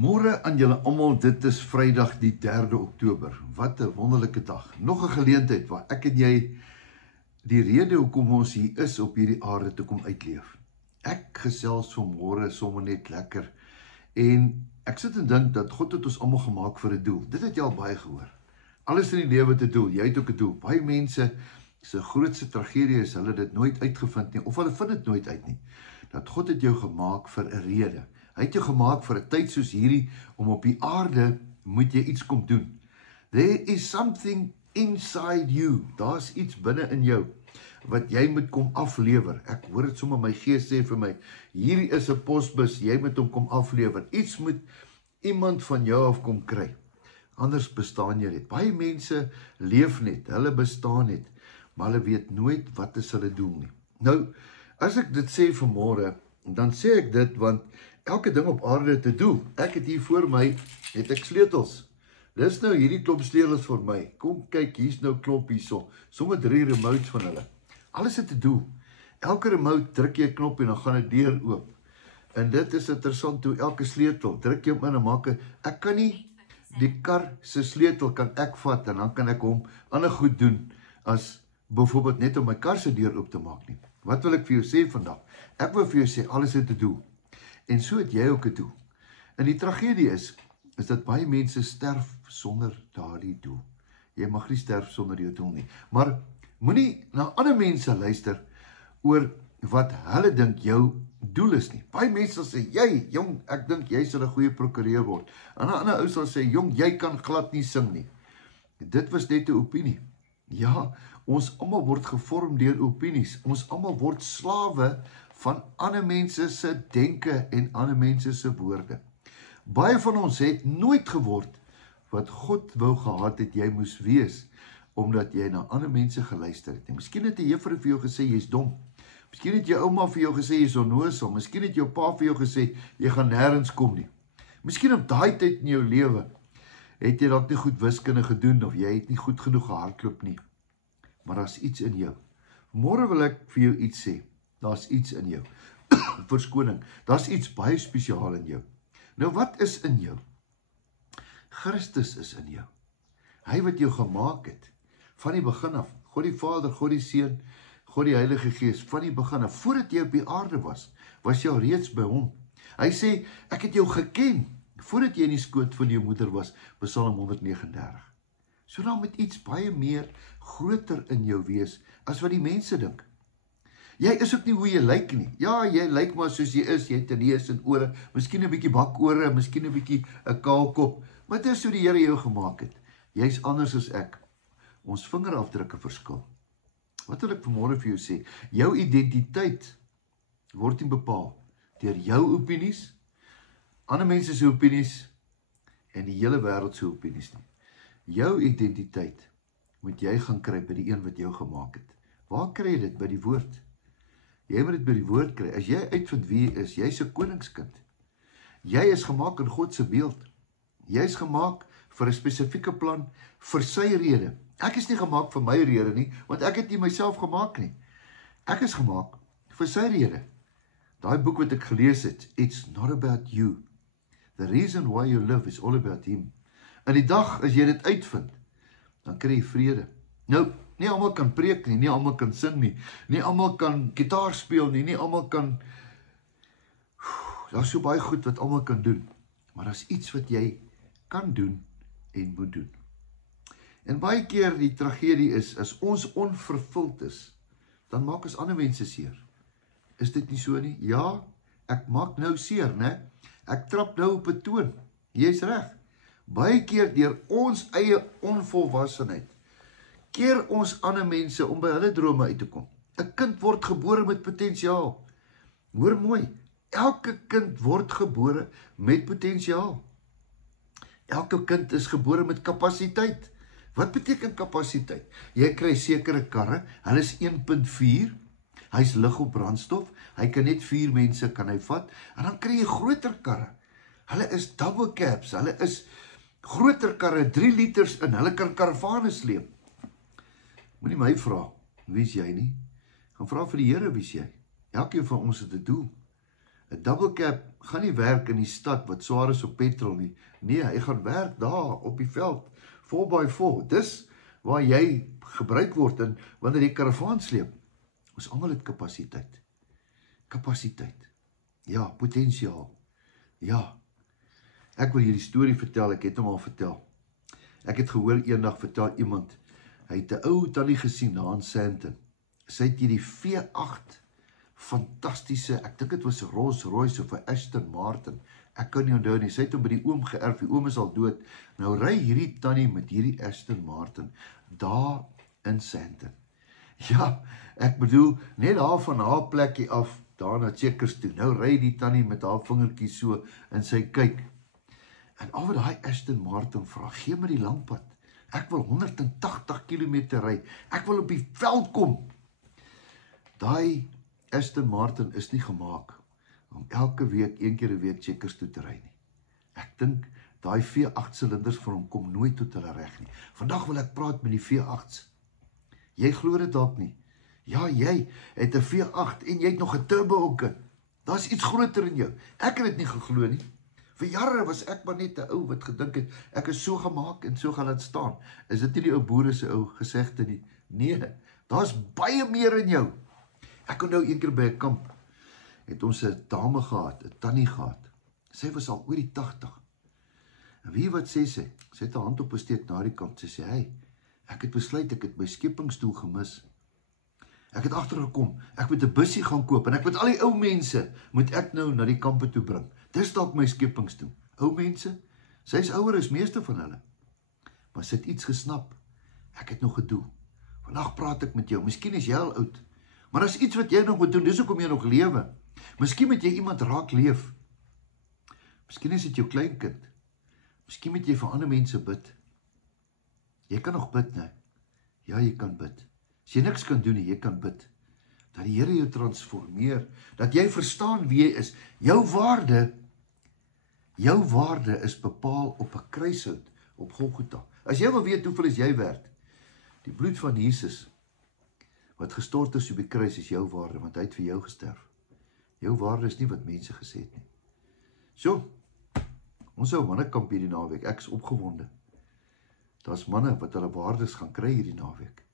Môre aan julle almal, dit is Vrydag die 3de Oktober. Wat 'n wonderlike dag. Nog 'n geleentheid waar ek en jy die rede hoekom ons hier is op hierdie aarde te kom uitleef. Ek gesels vanmôre sommer net lekker en ek sit en dink dat God het ons almal gemaak vir 'n doel. Dit het jy al baie gehoor. Alles in die lewe het 'n doel, jy het ook 'n doel. Baie mense se grootste tragedie is hulle dit nooit uitgevind nie of hulle vind dit nooit uit nie. Dat God het jou gemaak vir 'n rede. Hy het jou gemaak vir 'n tyd soos hierdie, om op die aarde moet jy iets kom doen. There is something inside you. Daar's iets binne in jou wat jy moet kom aflewer. Ek hoor dit sommer my gees sê vir my, hierdie is 'n posbus, jy moet hom kom aflewer. Iets moet iemand van jou af kom kry. Anders bestaan jy net. Baie mense leef net, hulle bestaan net, maar hulle weet nooit wat is hulle doel nie. Nou, as ek dit sê vanmôre, dan sê ek dit want elke ding op aarde het 'n doel. Ek het hier voor my, het ek sleutels. Dis nou hierdie klop sleutels vir my. Kom kyk, hier's nou klop hierso. Sommige 3 remotes van hulle. Alles het 'n doel. Elke remote druk jy 'n knop en dan gaan 'n deur oop. En dit is interessant hoe elke sleutel druk jy hom in en maak ek kan nie die kar se sleutel kan ek vat en dan kan ek hom ander goed doen as byvoorbeeld net om my kar se deur oop te maak nie. Wat wil ek vir jou sê vandag? Ek wil vir jou sê alles het 'n doel. En so het jy ook 'n doel. En die tragedie is dat baie mense sterf sonder daardie doel. Jy mag nie sterf sonder jou doel nie. Maar moenie na ander mense luister oor wat hulle dink jou doel is nie. Baie mense sal sê, jong, ek dink jy sal 'n goeie prokureur word. En 'n ander ou sal sê, jong, jy kan glad nie sing nie. Dit was net 'n opinie. Ja, ons almal word gevorm deur opinies. Ons almal word slawe van ander mense se denke en ander mense se woorde. Baie van ons het nooit geword wat God wou gehad het jy moes wees, omdat jy na ander mense geluister het. En miskien het 'n juffrou vir jou gesê jy's dom. Miskien het jou ouma vir jou gesê jy's onnoosel. Miskien het jou pa vir jou gesê jy gaan nêrens kom nie. Miskien op daai tyd in jou lewe het jy dalk nie goed wiskunde gedoen of jy het nie goed genoeg gehardloop nie. Maar daar's iets in jou. Môre wil ek vir jou iets sê. Daar's iets in jou. Verskoning. Daar's iets baie spesiaal in jou. Nou wat is in jou? Christus is in jou. Hy wat jou gemaak het van die begin af. God die Vader, God die Seun, God die Heilige Gees, van die begin af, voordat jy op die aarde was jy al reeds by hom. Hy sê, ek het jou geken voordat jy in die skoot van jou moeder was, Psalm 139. So dan moet iets baie meer groter in jou wees as wat die mense dink. Jy is ook nie hoe jy lyk nie. Ja, jy lyk maar soos jy is, jy het 'n neus en ore, miskien 'n bietjie bakore, miskien 'n bietjie 'n kaal kop, maar dit is hoe die Here jou gemaak het. Jy's anders as ek. Ons vingerafdrukke verskil. Wat wil ek vanmôre vir jou sê? Jou identiteit word nie bepaal deur jou opinies, ander mense se opinies en die hele wêreld se opinies nie. Jou identiteit moet jy gaan kry by die een wat jou gemaak het. Waar kry jy dit? By die woord. Jy moet dit by die woord kry. As jy uitvind wie jy is, jy's 'n koningskind. Jy is gemaak in God se beeld. Jy's gemaak vir 'n spesifieke plan, vir sy rede. Ek is nie gemaak vir my rede nie, want ek het nie myself gemaak nie. Ek is gemaak vir sy rede. Daai boek wat ek gelees het, It's Not About You. The Reason Why You Live is All About Him. In die dag, as jy dit uitvind, dan kry jy vrede. Nou, nie almal kan preek nie, nie almal kan sing nie, nie almal kan gitaar speel nie, nie almal kan, daar's so baie goed wat almal kan doen, maar daar's iets wat jy kan doen en moet doen. En baie keer die tragedie is, as ons onvervuld is, dan maak ons ander mense seer. Is dit nie so nie? Ja, ek maak nou seer, né? Ek trap nou op 'n toon. Jy's reg. Baie keer deur ons eie onvolwassenheid keer ons ander mense om by hulle drome uit te kom. 'n Kind word gebore met potensiaal. Hoor mooi, elke kind word gebore met potensiaal. Elke kind is gebore met kapasiteit. Wat beteken kapasiteit? Jy kry sekere karre, hulle is 1.4, hy's lig op brandstof, hy kan net 4 mense kan hy vat, en dan kry jy groter karre. Hulle is double cabs, hulle is groter karre, 3 liters in, hulle kan karavane sleep. Moenie my vra, wie is jy nie? Gaan vra vir die Here, wie is jy? Elkeen van ons het 'n doel. 'n double cab gaan nie werk in die stad wat swaar is op petrol nie. Nee, hy gaan werk daar op die veld, 4x4. Dis waar jy gebruik word en wanneer jy karavaan sleep. Ons almal het kapasiteit. Kapasiteit. Ja, potensiaal. Ja. Ek wil hierdie storie vertel, ek het hom al vertel. Ek het gehoor eendag vertel iemand, hy het 'n ou tannie gesien daar in Sandton. Sy het hierdie V8 fantastiese, ek dink dit was 'n Rolls Royce of 'n Aston Martin. Ek kan nie onthou nie. Sy het hom by die oom geërf. Die oom is al dood. Nou ry hierdie tannie met hierdie Aston Martin daar in Sandton. Ja, ek bedoel net daar van haar plekkie af daar na Checkers toe. Nou ry die tannie met haar vingertjies so en sy kyk. En al wat daai Aston Martin vra, gee my die langpad. Ek wil 180 km ry. Ek wil op die veld kom. Daai Aston Martin is nie gemaak om elke week, een keer 'n week Checkers toe te ry nie. Ek dink daai V8 silinders vir hom kom nooit tot hulle reg nie. Vandag wil ek praat met die V8s. Jy glo dit dalk nie. Ja, jy het 'n V8 en jy het nog 'n turbo ook in. Daar's iets groter in jou. Ek het dit nie geglo nie. Vir jare was ek maar net 'n ou wat gedink het, ek is so gemaak en so gaan laat staan. Is dit nie die ou boere se ou gesegde nie? Nee, daar's baie meer in jou. Ek onthou een keer by 'n kamp, het ons 'n dame gehad, 'n tannie gehad. Sy was al oor die 80. En wie wat sê sy? Sy het 'n hand opgesteek na die kant. Sy sê, hey, ek het besluit, ek het my skepingsdoel gemis. Ek het agtergekom, ek moet 'n bussie gaan koop en ek moet al die ou mense, moet ek nou na die kampe toe bring. Dis dalk my skepingsdoel. Ou mense, sy is ouer as meeste van hulle. Maar sy het iets gesnap. Ek het nog 'n doel. Vandag praat ek met jou. Miskien is jy al oud. Maar as iets wat jy nog moet doen, dis hoekom jy nog lewe. Miskien moet jy iemand raak leef. Miskien is dit jou kleinkind. Miskien moet jy vir ander mense bid. Jy kan nog bid, nee. Ja, jy kan bid. As jy niks kan doen nie, jy kan bid. Dat die Here jou transformeer, dat jy verstaan wie jy is. Jou waarde is bepaal op 'n kruishout op Golgotha. As jy wil weet hoeveel is jy werd, die bloed van Jesus wat gestort is op die kruis is jou waarde, want hy het vir jou gesterf. Jou waarde is nie wat mense gesê het nie. So, ons hou mannekamp hierdie naweek. Ek is opgewonde. Daar's manne wat hulle waardes gaan kry hierdie naweek.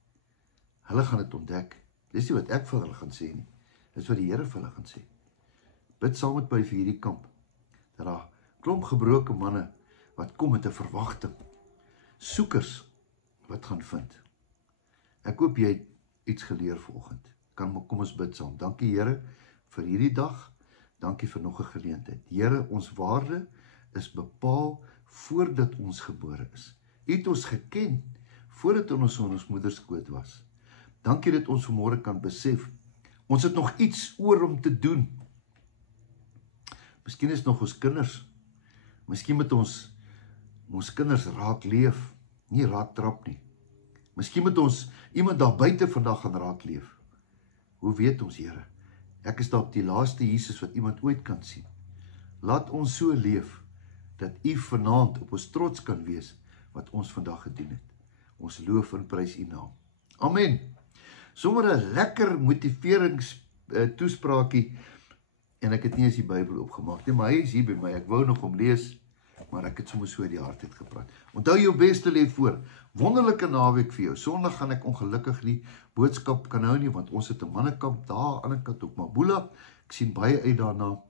Hulle gaan dit ontdek. Dis nie wat ek vir hulle gaan sê nie. Dis wat die Here vir hulle gaan sê. Bid saam met my vir hierdie kamp. Dat daar klomp gebroke manne wat kom met 'n verwagting. Soekers wat gaan vind. Ek hoop jy het iets geleer vanoggend. Kom ons bid saam. Dankie Here vir hierdie dag. Dankie vir nog 'n geleentheid. Here, ons waarde is bepaal voordat ons gebore is. U het ons geken voordat ons in ons moeder skoot was. Dankie dat ons vanmôre kan besef, ons het nog iets oor om te doen. Miskien is nog ons kinders. Miskien moet ons kinders raak leef, nie raak trap nie. Miskien moet ons iemand daar buite vandag gaan raak leef. Hoe weet ons, Here? Ek is dalk die laaste Jesus wat iemand ooit kan sien. Laat ons so leef, dat U vanaand op ons trots kan wees, wat ons vandag gedoen het. Ons loof en prys U naam. Amen. Sommige 'n lekker motiveringstoespraakie, en ek het nie eens die Bybel opgemaak nie, maar hy is hier by my, ek wou nog hom lees, maar ek het sommer so uit die hart uit gepraat. Onthou jou beste lê voor, wonderlike naweek vir jou. Sondag gaan ek ongelukkig nie boodskap kan hou nie, want ons het 'n mannekamp daar aan die ander kant op Mabula. Ek sien baie uit daarna,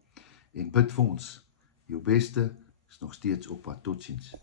en bid vir ons. Jou beste is nog steeds op pad. Totsiens.